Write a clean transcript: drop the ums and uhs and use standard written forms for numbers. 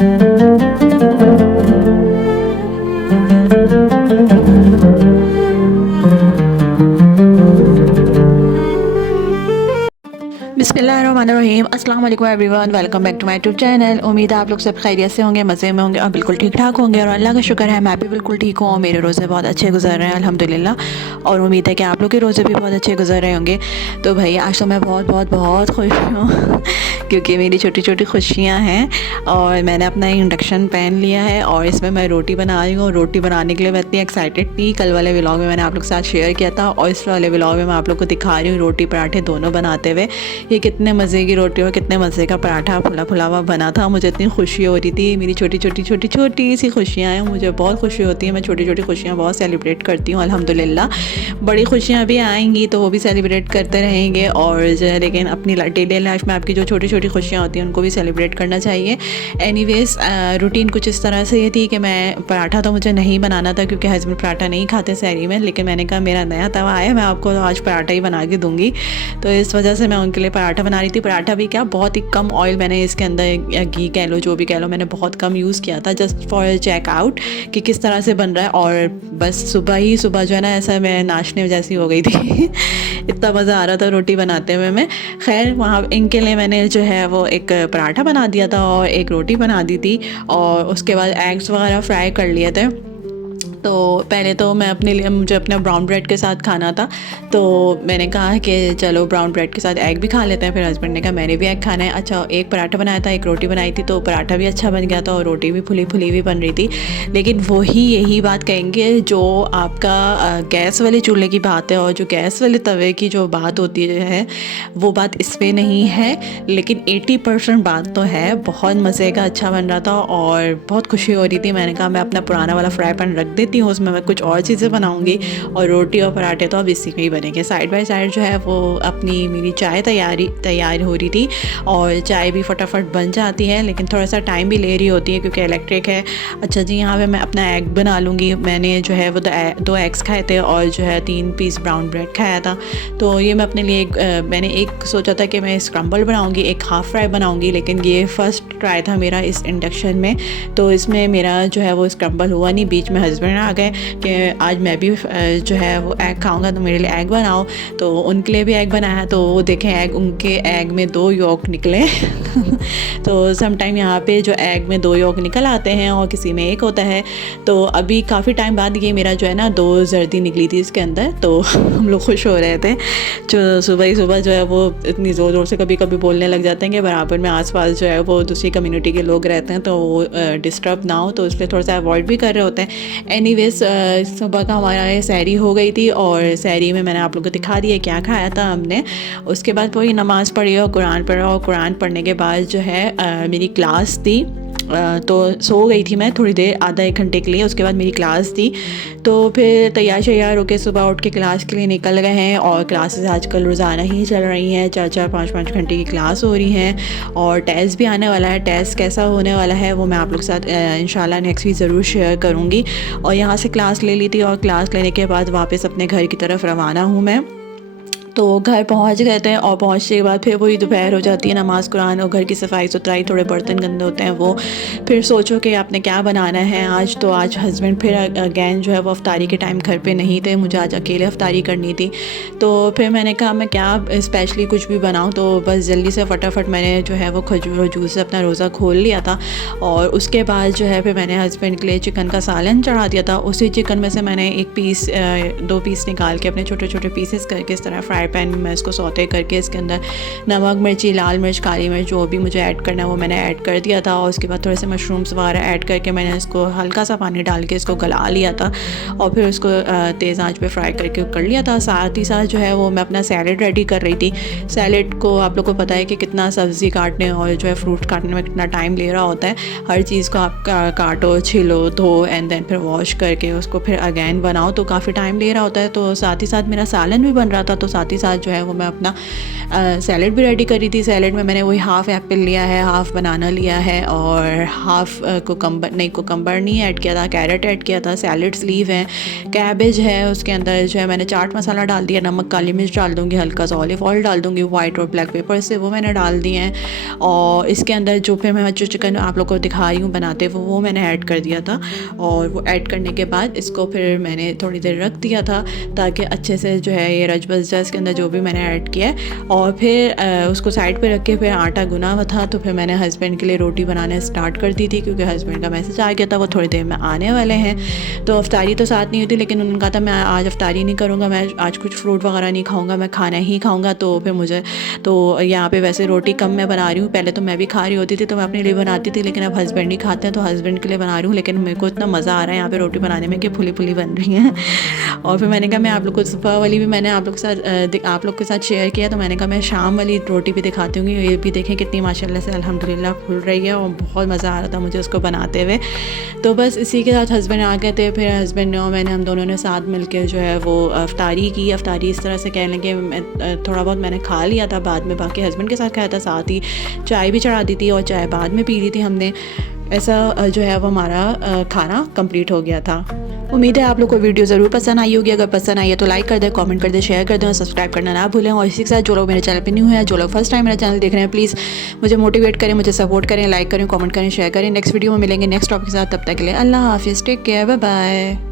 बिस्मिल्लाहिर्रहमानिर्रहीम। अस्सलाम वालेकुम everyone, welcome back to my YouTube channel. उम्मीद है आप लोग सब खैरियत से होंगे, मज़े में होंगे और बिल्कुल ठीक ठाक होंगे। और अल्लाह का शुक्र है मैं भी बिल्कुल ठीक हूँ और मेरे रोज़े बहुत अच्छे गुजर रहे हैं अल्हम्दुलिल्लाह। और उम्मीद है कि आप लोग के रोज़े भी बहुत अच्छे गुजर रहे होंगे। तो भाई आज तो मैं बहुत बहुत बहुत खुश हूँ क्योंकि मेरी छोटी छोटी खुशियाँ हैं और मैंने अपना इंडक्शन पैन लिया है और इसमें मैं रोटी बना रही हूँ। रोटी बनाने के लिए मैं इतनी एक्साइटेड थी। कल वाले व्लॉग में मैंने आप लोग के साथ शेयर किया था और इस वाले व्लॉग में मैं आप लोग को दिखा रही हूँ रोटी पराठे दोनों बनाते हुए। ये कितने मज़े की रोटी और कितने मज़े का पराठा फुला फुला हुआ बना था। मुझे इतनी खुशी हो रही थी। मेरी छोटी छोटी सी खुशियाँ हैं, मुझे बहुत खुशी होती है। मैं छोटी छोटी खुशियाँ बहुत सेलिब्रेट करती हूँ अल्हम्दुलिल्लाह। बड़ी खुशियाँ भी आएंगी तो वो भी सेलिब्रेट करते रहेंगे और जो है लेकिन अपनी डेली लाइफ में आपकी जो छोटी छोटी खुशियाँ होती हैं उनको भी सेलिब्रेट करना चाहिए। एनीवेज़ रूटीन कुछ इस तरह से ये थी कि मैं पराठा तो मुझे नहीं बनाना था क्योंकि हस्बैंड पराठा नहीं खाते सहरी में, लेकिन मैंने कहा मेरा नया तवा आया, मैं आपको आज पराठा ही बना के दूँगी। तो इस वजह से मैं उनके लिए पराठा बना रही थी। पराठा भी क्या, बहुत ही कम ऑयल मैंने इसके अंदर या घी कह लो जो भी कह लो, मैंने बहुत कम यूज़ किया था जस्ट फॉर चेक आउट कि किस तरह से बन रहा है। और बस सुबह जो है ना ऐसा मैं नाचने जैसी हो गई थी इतना मज़ा आ रहा था रोटी बनाते हुए मैं। खैर वहाँ इनके लिए मैंने जो है वो एक पराठा बना दिया था और एक रोटी बना दी थी और उसके बाद एग्स वगैरह फ्राई कर लिए थे। तो पहले तो मैं अपने लिए, मुझे अपना ब्राउन ब्रेड के साथ खाना था तो मैंने कहा कि चलो ब्राउन ब्रेड के साथ एग भी खा लेते हैं। फिर हस्बैंड ने कहा मैंने भी एग खाना है। अच्छा, एक पराठा बनाया था, एक रोटी बनाई थी, तो पराठा भी अच्छा बन गया था और रोटी भी फुली फुली भी बन रही थी। लेकिन वही यही बात कहेंगे जो आपका गैस वाले चूल्हे की बात है और जो गैस वाले तवे की जो बात होती है वो बात इसमें नहीं है, लेकिन 80% बात तो है। बहुत मज़े का अच्छा बन रहा था और बहुत खुशी हो रही थी। मैंने कहा मैं अपना पुराना वाला फ्राई पैन रख देती हूँ, उसमें मैं कुछ और चीज़ें बनाऊँगी और रोटी और पराठे तो अब इसी में ही बनेंगे। साइड बाय साइड जो है वो अपनी मेरी चाय तैयार हो रही थी और चाय भी फटाफट बन जाती है लेकिन थोड़ा सा टाइम भी ले रही होती है क्योंकि इलेक्ट्रिक है। अच्छा जी, यहाँ पे मैं अपना एग बना लूँगी। मैंने जो है वो 2 एग्स खाए थे और जो है 3 पीस ब्राउन ब्रेड खाया था। तो ये मैं अपने लिए मैंने एक सोचा था कि मैं स्क्रम्बल बनाऊँगी, एक हाफ़ फ्राई बनाऊँगी, लेकिन ये फ़र्स्ट ट्राई था मेरा इस इंडक्शन में। तो इसमें मेरा जो है वो स्क्रम्बल हुआ नहीं। बीच में हस्बैंड आ गए कि आज मैं भी जो है वो एग खाऊंगा तो मेरे लिए एग बनाओ। तो उनके लिए भी एग बनाया तो वो देखें एग, उनके एग में 2 यॉक निकले तो सम टाइम यहाँ पे जो एग में 2 यॉक निकल आते हैं और किसी में एक होता है। तो अभी काफ़ी टाइम बाद ये मेरा जो है ना 2 जर्दी निकली थी इसके अंदर। तो हम लोग खुश हो रहे थे। जो सुबह ही सुबह जो है वो इतनी ज़ोर ज़ोर से कभी कभी बोलने लग जाते हैं कि बराबर में आसपास जो है वो दूसरी कम्युनिटी के लोग रहते हैं तो वो डिस्टर्ब ना हो, तो इसलिए थोड़ा सा अवॉइड भी कर रहे होते हैं। एनीवेज़ सुबह का हमारा ये सहरी हो गई थी और सहरी में मैंने आप लोगों को दिखा दिया क्या खाया था हमने। उसके बाद वही नमाज़ पढ़ी और कुरान पढ़ा और कुरान पढ़ने के बाद जो है मेरी क्लास थी। तो सो गई थी मैं थोड़ी देर, आधा 1 घंटे के लिए। उसके बाद मेरी क्लास थी तो फिर तैयार होकर सुबह उठ के क्लास के लिए निकल गए हैं। और क्लासेस आजकल रोज़ाना ही चल रही हैं, 4-4 5-5 घंटे की क्लास हो रही हैं और टेस्ट भी आने वाला है। टेस्ट कैसा होने वाला है वो मैं आप लोग के साथ इंशाल्लाह नेक्स्ट वीक ज़रूर शेयर करूँगी। और यहाँ से क्लास ले ली थी और क्लास लेने के बाद वापस अपने घर की तरफ रवाना हूँ मैं। तो घर पहुंच गए थे और पहुंचने के बाद फिर वही दोपहर हो जाती है, नमाज़ कुरान और घर की सफाई सुथराई, थोड़े बर्तन गंदे होते हैं वो। फिर सोचो कि आपने क्या बनाना है आज। तो आज हस्बैंड फिर अगैन जो है वो अफ्तारी के टाइम घर पे नहीं थे, मुझे आज अकेले अफ्तारी करनी थी। तो फिर मैंने कहा मैं क्या स्पेशली कुछ भी बनाऊँ, तो बस जल्दी से फटाफट मैंने जो है वो खजूर और जूस से अपना रोज़ा खोल लिया था। और उसके बाद जो है फिर मैंने हस्बैंड के लिए चिकन का सालन चढ़ा दिया था। उसी चिकन में से मैंने 2 पीस निकाल के अपने छोटे छोटे पीसेस करके इस तरह फ्राई पैन में इसको सौते करके इसके अंदर नमक, मिर्ची, लाल मिर्च, काली मिर्च जो भी मुझे ऐड करना है वो मैंने ऐड कर दिया था। और उसके बाद थोड़े से मशरूम्स वगैरह ऐड करके मैंने इसको हल्का सा पानी डाल के इसको गला लिया था और फिर उसको तेज़ आंच पे फ्राई करके कर लिया था। साथ ही साथ जो है वो मैं अपना सैलेड रेडी कर रही थी। सैलेड को आप लोग को पता है कि कितना सब्ज़ी काटने और जो है फ्रूट काटने में कितना टाइम ले रहा होता है। हर चीज़ को आप काटो, छिलो, धो एंड देन फिर वॉश करके उसको फिर अगैन बनाओ तो काफ़ी टाइम ले रहा होता है। तो साथ ही साथ मेरा सालन भी बन रहा था तो साथ साथ ही साथ जो है वो मैं अपना सैलड भी रेडी करी थी। सैलड में मैंने वही हाफ़ एप्पल लिया है, हाफ़ बनाना लिया है और हाफ़ कुकम्बर नहीं ऐड किया था, कैरेट ऐड किया था, सैलड लीव है, कैबेज है, उसके अंदर जो है मैंने चाट मसाला डाल दिया, नमक काली मिर्च डाल दूँगी, हल्का सा ऑलिव ऑयल डाल दूँगी, वाइट और ब्लैक पेपर से वो मैंने डाल दिए हैं। और इसके अंदर जो फिर मैं जो चिकन आप लोग को दिखा रही हूँ बनाते वो मैंने ऐड कर दिया था। और वो ऐड करने के बाद इसको फिर मैंने थोड़ी देर रख दिया था ताकि अच्छे से जो है ये रच बस जाए इसके अंदर जो भी मैंने ऐड किया है। और फिर उसको साइड पे रख के फिर आटा गुना हुआ था तो फिर मैंने हस्बैंड के लिए रोटी बनाने स्टार्ट कर दी थी क्योंकि हस्बैंड का मैसेज आ गया था, वो थोड़ी देर में आने वाले हैं। तो अफ्तारी तो साथ नहीं होती, लेकिन उन्होंने कहा था मैं आज अफ्तारी नहीं करूँगा, मैं आज कुछ फ्रूट वगैरह नहीं खाऊँगा, मैं खाना ही खाऊँगा। तो फिर मुझे तो यहाँ पे वैसे रोटी कम मैं बना रही हूँ, पहले तो मैं भी खा रही होती थी तो मैं अपने लिए बनाती थी, लेकिन अब हस्बैंड नहीं खाते हैं तो हस्बैंड के लिए बना रही हूँ। लेकिन मेरे को इतना मज़ा आ रहा है यहाँ पे रोटी बनाने में कि फुली फुली बन रही हैं। और फिर मैंने कहा मैं आप लोग को सुबह वाली भी मैंने आप लोग के साथ शेयर किया, तो मैंने कहा मैं शाम वाली रोटी भी दिखाती हूँ। ये भी देखें कितनी माशाल्लाह से अल्हम्दुलिल्लाह फूल रही है और बहुत मज़ा आ रहा था मुझे उसको बनाते हुए। तो बस इसी के साथ हस्बैंड आ गए थे, फिर हस्बैंड ने और हम दोनों ने साथ मिलकर जो है वो अफ्तारी की। अफ्तारी इस तरह से कह लें कि थोड़ा बहुत मैंने खा लिया था, बाद में बाकी हस्बैंड के साथ खाया था, साथ ही चाय भी चढ़ा दी थी और चाय बाद में पी ली थी हमने। ऐसा जो है वो हमारा खाना कंप्लीट हो गया था। उम्मीद है आप लोग को वीडियो ज़रूर पसंद आई होगी। अगर पसंद आई है तो लाइक कर दें, कमेंट कर दें, शेयर कर दें और सब्सक्राइब करना ना भूलें। और इसी के साथ जो लोग मेरे चैनल पे न्यू हैं, जो लोग फर्स्ट टाइम मेरा चैनल देख रहे हैं, प्लीज़ मुझे मोटिवेट करें, मुझे सपोर्ट करें, लाइक करें, कमेंट करें, शेयर करें। नेक्स्ट वीडियो में मिलेंगे नेक्स्ट टॉपिक के साथ, तब तक के लिए अल्लाह हाफिज़, टेक केयर, बाय बाय।